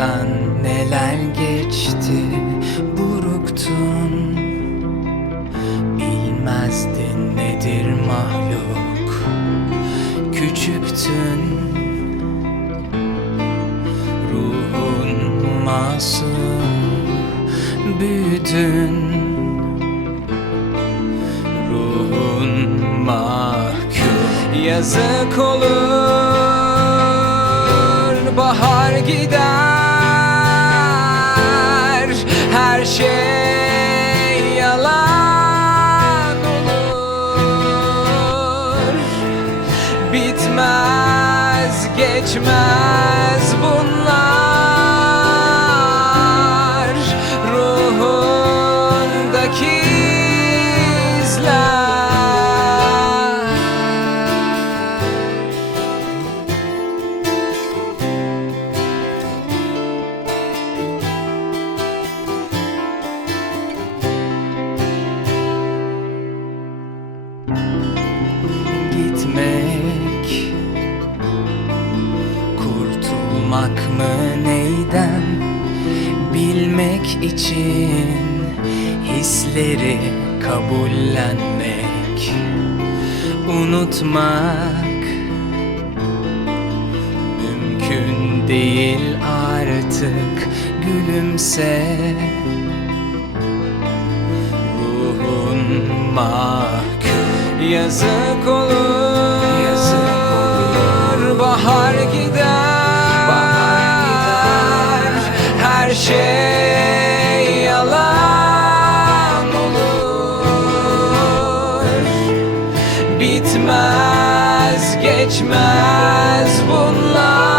başından neler geçti, buruktun. Bilmezdin nedir mahluk, küçüktün. Ruhun masum, büyüdün. Ruhun mahkum. Yazık olur, bahar gider, her şey yalan olur. Bitmez, geçmez bunlar, ruhundaki izler. Gitmek, kurtulmak mı neyden? Bilmek için hisleri kabullenmek, unutmak mümkün değil artık. Gülümse, ruhun mahkum. Yazık olur, yazık olur, bahar gider, bahar gider, her şey yalan olur. Bitmez, geçmez bunlar.